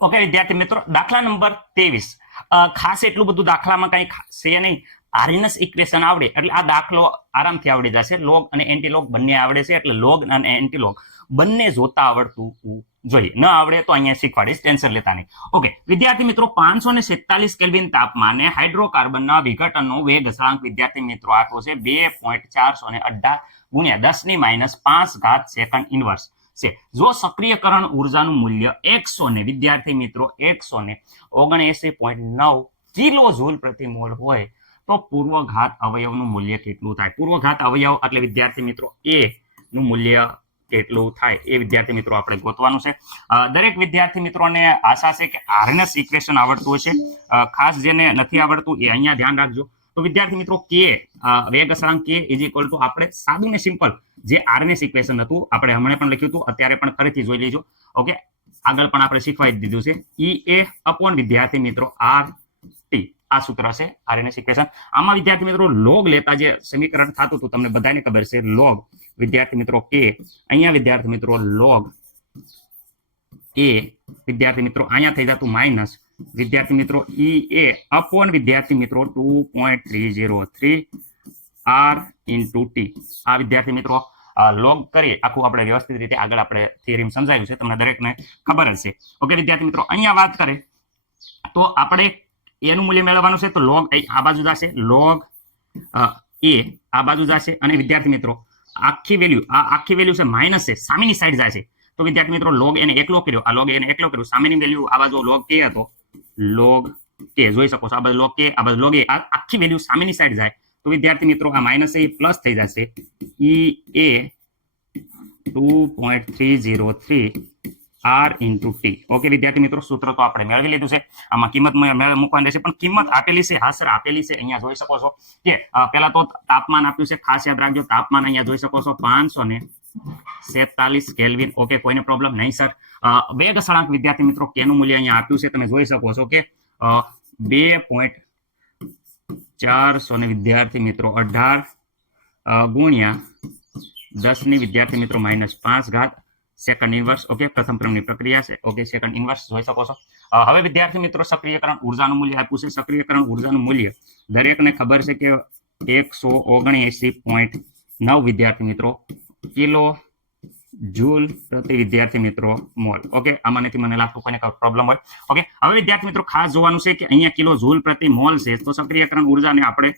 Okay વિદ્યાર્થી મિત્રો, દાખલા નંબર 23. ખાસ એટલું બધું દાખલામાં કઈ છે નહીં. આરએનએસ ઇક્વેશન આવડે એટલે આ દાખલો આરામથી આવડી જશે. લોગ અને એન્ટીલોગ બંને આવડે છે, એટલે લોગ અને એન્ટીલોગ બંને જોતા આવડતું જોઈએ. ન આવડે તો અહીંયા શીખવાડીશ, ટેન્શન લેતા નહીં. ઓકે વિદ્યાર્થી મિત્રો, 547 કેલ્વિન તાપમાને હાઇડ્રોકાર્બનના વિઘટનનો વેગ અચળાંક વિદ્યાર્થી મિત્રો આપ્યો છે 2.418 ગુણ્યા 10⁻5 સેકન્ડ ઇન્વર્સ છે. જો સક્રિયકરણ ઉર્જાનું મૂલ્ય 100 ને વિદ્યાર્થી મિત્રો 179.9 કિલો જૂલ પ્રતિ મોલ હોય તો પૂર્વઘાત અવયવનું મૂલ્ય કેટલું થાય? પૂર્વઘાત અવયવ એટલે વિદ્યાર્થી મિત્રો એ નું મૂલ્ય કેટલું થાય એ વિદ્યાર્થી મિત્રો આપણે ગોતવાનું છે. દરેક વિદ્યાર્થી મિત્રોને આશા છે કે આરએનએસ ઇક્વેશન આવડતું હશે. ખાસ જેને નથી આવડતું એ અહીંયા ધ્યાન રાખજો. તો વિદ્યાર્થી મિત્રો કે વેગ અચળાંક કે ઇઝ ઇક્વલ ટુ આપણે સાદું ને સિમ્પલ જે આરએનએસ ઇક્વેશન હતું આપણે હમણાં પણ લખ્યું હતું, અત્યારે પણ ફરીથી જોઈ લેજો. ઓકે આગળ પણ આપણે શીખવાડી દીધું છે. ઈ એ અપોન વિદ્યાર્થી મિત્રો આર ટી આ સૂત્ર છે આરએનએસ ઇક્વેશન. આમાં વિદ્યાર્થી મિત્રો લોગ લેતા જે સમીકરણ થતું હતું તમને બધાને ખબર છે. લોગ વિદ્યાર્થી મિત્રો કે અહીંયા વિદ્યાર્થી મિત્રો લોગ એ વિદ્યાર્થી મિત્રો અહીંયા થઈ જતું માઇનસ વિદ્યાર્થી મિત્રો ઈ એ અપોન વિદ્યાર્થી મિત્રો 2.303 આર ઇન્ટુ ટી. આ વિદ્યાર્થી મિત્રો લોગ કરીએ આખું આપણે વ્યવસ્થિત રીતે આગળ આપણે થિયરી સમજાવ્યું છે, તમને દરેકને ખબર જ છે. ઓકે વિદ્યાર્થી મિત્રો, અહીંયા વાત કરે તો આપણે એનું મૂલ્ય મેળવવાનું છે. તો લોગ આ બાજુ જશે, લોગ એ આ બાજુ જશે અને વિદ્યાર્થી મિત્રો આખી વેલ્યુ છે માઇનસ છે, સામેની સાઈડ જાય છે. તો વિદ્યાર્થી મિત્રો લોગ એને એકલો કર્યો, આ લોગ એને એકલો કર્યો, સામેની વેલ્યુ આ બાજુ લોગ કે હતો, લોગ કે જોઈ શકો છો, આ બાજુ લોગ કે આ બાજુ લોગ એ, આખી વેલ્યુ સામેની સાઈડ જાય તો વિદ્યાર્થી મિત્રો આ માઇનસ એ પ્લસ થઈ જશે. ઈ એ 2.303 આર ઇન્ટુ ટી. ઓકે વિદ્યાર્થી મિત્રો, સૂત્ર તો આપણે મેળવી લીધું છે. આમાં કિંમત મૂકવાની રહેશે, પણ કિંમત આપેલી છે. હા સર આપેલી છે, અહીંયા જોઈ શકો છો કે પહેલા તો તાપમાન આપ્યું છે, ખાસ યાદ રાખજો. તાપમાન અહીંયા જોઈ શકો છો 547 કેલ્વિન. ઓકે કોઈને પ્રોબ્લેમ નહીં સર. વેગ અચળાંક વિદ્યાર્થી મિત્રો કેનું મૂલ્ય અહીંયા આપ્યું છે તમે જોઈ શકો છો કે 2.400 વિદ્યાર્થી મિત્રો 18 ગુણ્યા 10 ની વિદ્યાર્થી મિત્રો -5 સેકન્ડ ઇન્વર્સ. ઓકે પ્રથમ ક્રમની પ્રક્રિયા છે. ઓકે સેકન્ડ ઇન્વર્સ જોઈ શકો છો. હવે વિદ્યાર્થી મિત્રો સક્રિયકરણ ઉર્જાનું મૂલ્ય આપ્યું છે. સક્રિયકરણ ઉર્જાનું મૂલ્ય દરેકને ખબર છે કે 179.9 વિદ્યાર્થી મિત્રો કિલો જૂલ પ્રતિ વિદ્યાર્થી મિત્રો મોલ. ઓકે આમાંથી મને લાગતું કોઈને પ્રોબ્લેમ હોય. ઓકે હવે વિદ્યાર્થી મિત્રો ખાસ જોવાનું છે કે અહીંયા કિલો જૂલ પ્રતિ મોલ છે, તો સક્રિયકરણ ઉર્જાને આપણે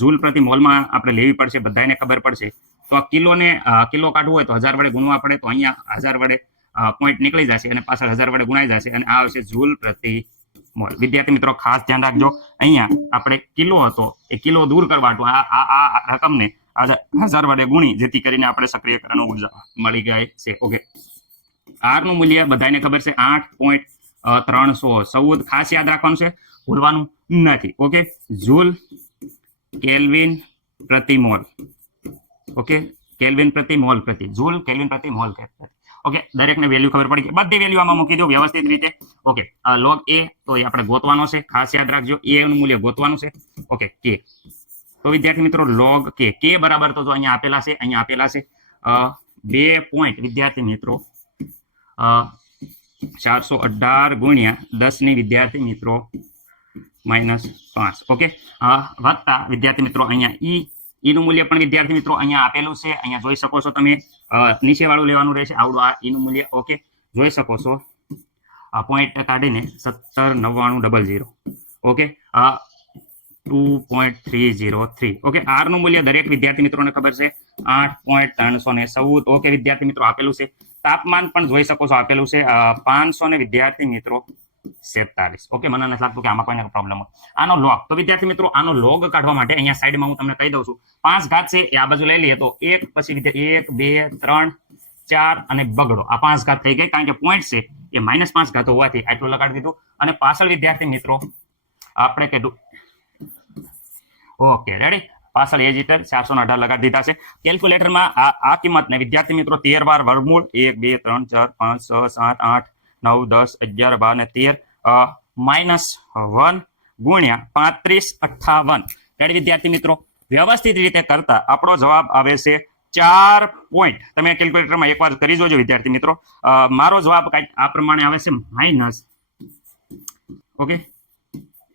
જૂલ પ્રતિ મોલમાં આપણે લેવી પડશે, બધાને ખબર પડશે. તો આ કિલો કાઢવું હોય તો 1000 વડે ગુણવા પડે, તો અહીંયા 1000 વડે પોઈન્ટ નીકળી જશે અને પાછળ 1000 વડે ગુણાઈ જશે અને આ આવશે જૂલ પ્રતિ મોલ. વિદ્યાર્થી મિત્રો ખાસ ધ્યાન રાખજો, અહીંયા આપણે કિલો હતો એ કિલો દૂર કરવાનું આ રકમને 1000 વડે ગુણી જેથી કરીને આપણે સક્રિયકરણ ઉર્જા મળી જાય છે. ઓકે આર નું મૂલ્ય બધાને ખબર છે 8.314. ખાસ યાદ રાખવાનું છે, ભૂલવાનું નથી. ઓકે જૂલ કેલ્વિન પ્રતિ મોલ. ઓકે કેલ્વિન પ્રતિ મોલ પ્રતિ જૂલ કેલ્વિન પ્રતિ મોલ પ્રતિ. ઓકે દરેકને વેલ્યુ ખબર પડી ગઈ, બધી વેલ્યુ આમાં મૂકી દો વ્યવસ્થિત રીતે. ઓકે લોગ એ તો એ આપણે ગોતવાનો છે, ખાસ યાદ રાખજો એ નું મૂલ્ય ગોતવાનું છે. ઓકે કે તો વિદ્યાર્થી મિત્રો લોગ કે બરાબર તો જો અહીંયા આપેલા છે, 2 પોઈન્ટ વિદ્યાર્થી મિત્રો 418 ગુણ્યા 10 ની વિદ્યાર્થી મિત્રો -5. ઓકે વત્તા વિદ્યાર્થી મિત્રો અહીંયા ઈ નું મૂલ્ય પણ વિદ્યાર્થી મિત્રો અહીંયા આપેલું છે, અહીંયા જોઈ શકો છો તમે. નીચે વાળું લેવાનું રહેશે આવડું આ ઈ નું મૂલ્ય. ઓકે જોઈ શકો છો પોઈન્ટ કાઢીને 179900. ઓકે 2.303. ઓકે આર નું મૂલ્ય દરેક વિદ્યાર્થી મિત્રોને ખબર છે 8.314. ઓકે વિદ્યાર્થી મિત્રો આપેલું છે. તાપમાન પણ જોઈ શકો છો આપેલું છે 500 વિદ્યાર્થી મિત્રો 47. ઓકે મને નથી લાગતું કે આમાં કોઈને પ્રોબ્લેમ હોય. આનો લોગ તો વિદ્યાર્થી મિત્રો આનો લોગ કાઢવા માટે અહીંયા સાઈડમાં હું તમને કહી દઉં છું 5 છે એ આ બાજુ લઈ લઈએ તો 1 પછી 1 2 3 4 અને બગડો આ 5 થઈ ગઈ, કારણ કે પોઈન્ટ છે એ -5 હોવાથી આટલું લગાડી દીધું. અને પાછળ વિદ્યાર્થી મિત્રો આપણે કીધું ઓકે રેડી, પાછળ એ જ રીતે 418 લગાડી દીધા છે. કેલ્ક્યુલેટરમાં આ કિંમતને વિદ્યાર્થી મિત્રો 13 વાર વર્ગમૂળ 1 2 3 4 5 6 7 8 9 10 11 12 ને 13 -1 ગુણ્યા 3558. રેડી વિદ્યાર્થી મિત્રો વ્યવસ્થિત રીતે કરતા આપણો જવાબ આવે છે 4 પોઈન્ટ. તમે કેલ્ક્યુલેટરમાં એકવાર કરી જોજો વિદ્યાર્થી મિત્રો. મારો જવાબ કંઈક આ પ્રમાણે આવે છે ઓકે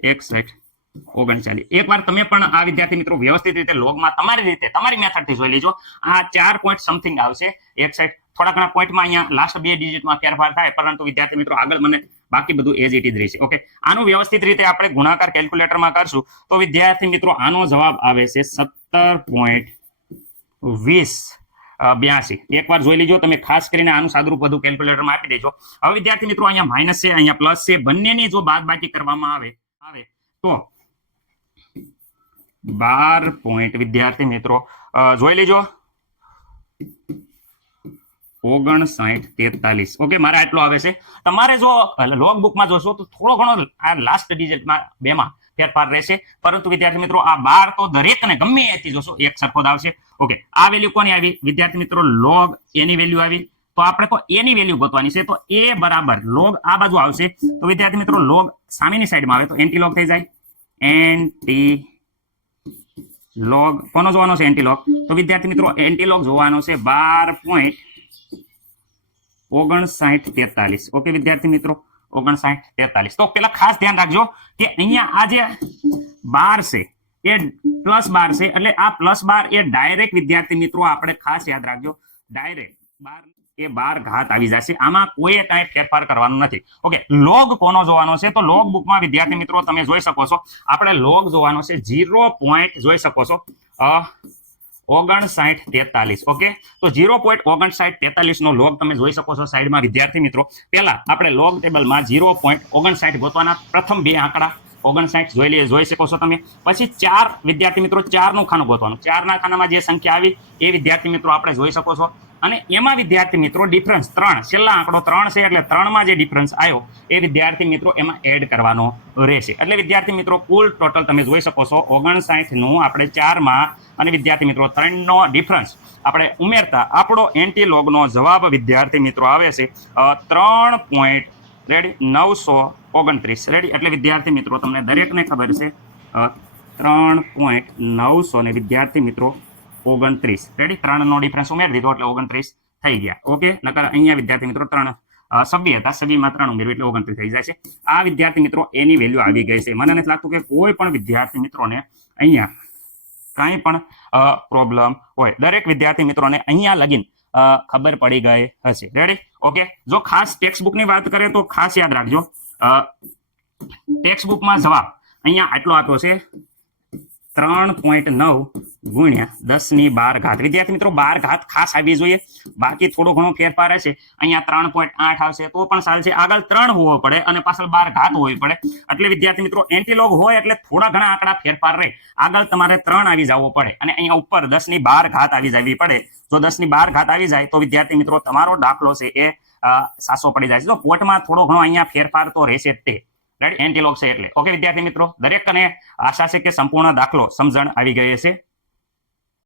6139 એકવાર તમે પણ આ વિદ્યાર્થી મિત્રો વ્યવસ્થિત રીતે લોગમાં તમારી રીતે તમારી મેથડથી જોઈ લેજો આ 4 પોઈન્ટ સમથિંગ આવશે 61 થોડા ઘણા પોઈન્ટમાં અહીંયા લાસ્ટ 2 ડિજિટમાં ફેરફાર થાય પરંતુ વિદ્યાર્થી મિત્રો આગળ મને બાકી બધું એજ ઇટ ઇઝ રહેશે ઓકે આનું વ્યવસ્થિત રીતે આપણે ગુણાકાર કેલ્ક્યુલેટરમાં કરશું તો વિદ્યાર્થી મિત્રો આનો જવાબ આવે છે 17.2082 એકવાર જોઈ લેજો તમે ખાસ કરીને આનું સાદુરૂપ બધું કેલ્ક્યુલેટરમાં આપી દેજો હવે વિદ્યાર્થી મિત્રો અહીંયા માઇનસ છે અહીંયા પ્લસ છે બંનેની જો બાદબાકી કરવામાં આવે તો 12 પોઈન્ટ વિદ્યાર્થી મિત્રો જોઈ લેજો 5943 ઓકે મારે આટલો આવે છે તમારે જો લોગ બુકમાં જોશો તો થોડો ઘણો આ લાસ્ટ ડિજિટમાં બેમાં ફેરફાર રહેશે પરંતુ વિદ્યાર્થી મિત્રો આ 12 તો દરેકને ગમે એથી જોશો એક સરખો જ આવશે ઓકે આ વેલ્યુ કોની આવી વિદ્યાર્થી મિત્રો લોગ એની વેલ્યુ આવી તો આપણે તો એની વેલ્યુ ગોતવાની છે તો એ બરાબર લોગ આ બાજુ આવશે તો વિદ્યાર્થી મિત્રો લોગ સામેની સાઈડમાં આવે તો એન્ટી લોગ થઈ જાય એન્ટી લોગ કોનો જોવાનો છે એન્ટી લોગ તો વિદ્યાર્થી મિત્રો એન્ટી લોગ જોવાનો છે 12.5943 ઓકે વિદ્યાર્થી મિત્રો 5943 તો પેલા ખાસ ધ્યાન રાખજો કે અહીંયા આ જે 12 છે એ પ્લસ 12 છે એટલે આ પ્લસ 12 એ ડાયરેક્ટ વિદ્યાર્થી મિત્રો આપણે ખાસ યાદ રાખજો ડાયરેક્ટ 12 એ 12 ઘાત આવી જશે આમાં કોઈ કાંઈ ફેરફાર કરવાનું નથી ઓકે લોગ કોનો જોવાનો છે તો લોગ બુકમાં વિદ્યાર્થી મિત્રો તમે જોઈ શકો છો આપણે લોગ જોવાનો છે 0 પોઈન્ટ જોઈ શકો છો 5943 ઓકે તો 0.5943 નો લોગ તમે જોઈ શકો છો સાઈડમાં વિદ્યાર્થી મિત્રો પહેલા આપણે લોગ ટેબલમાં 0.59 ગોતવાના પ્રથમ બે આંકડા 59 જોઈ શકો છો તમે પછી 4 વિદ્યાર્થી મિત્રો 4 નું ખાનું ગોતવાનું 4 ના ખાનામાં જે સંખ્યા આવી એ વિદ્યાર્થી મિત્રો આપણે જોઈ શકો છો અને એમાં વિદ્યાર્થી મિત્રો ડિફરન્સ 3 છેલ્લા આંકડો 3 છે એટલે 3 માં જે ડિફરન્સ આવ્યો એ વિદ્યાર્થી મિત્રો એમાં એડ કરવાનો રહેશે એટલે વિદ્યાર્થી મિત્રો કુલ ટોટલ તમે જોઈ શકો છો 59 નું આપણે 4 માં અને વિદ્યાર્થી મિત્રો 3 નો ડિફરન્સ આપણે ઉમેરતા આપણો એન્ટી લોગ નો જવાબ વિદ્યાર્થી મિત્રો આવે છે 3.929 રેડી એટલે વિદ્યાર્થી મિત્રો તમને દરેકને ખબર છે 3.900 ને વિદ્યાર્થી મિત્રો 29 રેડી 3 નો ડિફરન્સ ઉમેરી દીધો એટલે 29 થઈ ગયા ઓકે નકર અહીંયા વિદ્યાર્થી મિત્રો 3 સભ્ય હતા સભ્યમાં 3 ઉમેર્યું એટલે 29 થઈ જાય છે આ વિદ્યાર્થી મિત્રો એની વેલ્યુ આવી ગઈ છે મને નથી લાગતું કે કોઈ પણ વિદ્યાર્થી મિત્રોને અહીંયા કાંઈ પણ પ્રોબ્લેમ હોય દરેક વિદ્યાર્થી મિત્રોને અહીંયા લગીન ખબર પડી ગઈ હશે રેડી ઓકે જો ખાસ ટેક્સ્ટ બુકની વાત કરીએ તો ખાસ યાદ રાખજો ટેક્સ્ટ બુકમાં જવાબ અહીંયા આટલો આપ્યો છે 3.9 ગુણ્યા 10 ઘાત વિદ્યાર્થી મિત્રો 12 ઘાત ખાસ આવી જોઈએ બાકી થોડો ઘણો ફેરફાર હશે અહીંયા 3.8 આવશે તો પણ ચાલશે આગળ 3 હોવો પડે અને પાછળ 12 ઘાત હોવી પડે એટલે વિદ્યાર્થી મિત્રો એન્ટીલોગ હોય એટલે થોડા ઘણા આંકડા ફેરફાર રહે આગળ તમારે 3 આવી જવો પડે અને અહીંયા ઉપર 10 ઘાત આવી જવી પડે જો 10 ઘાત આવી જાય તો વિદ્યાર્થી મિત્રો તમારો દાખલો છે એ સાસો પડી જાય છે તો પોટમાં થોડો ઘણો અહીંયા ફેરફાર તો રહેશે જ તે રાઈટ એન્ટીલોગ છે એટલે ઓકે વિદ્યાર્થી મિત્રો દરેકને આશા છે કે સંપૂર્ણ દાખલો સમજણ આવી ગઈ હશે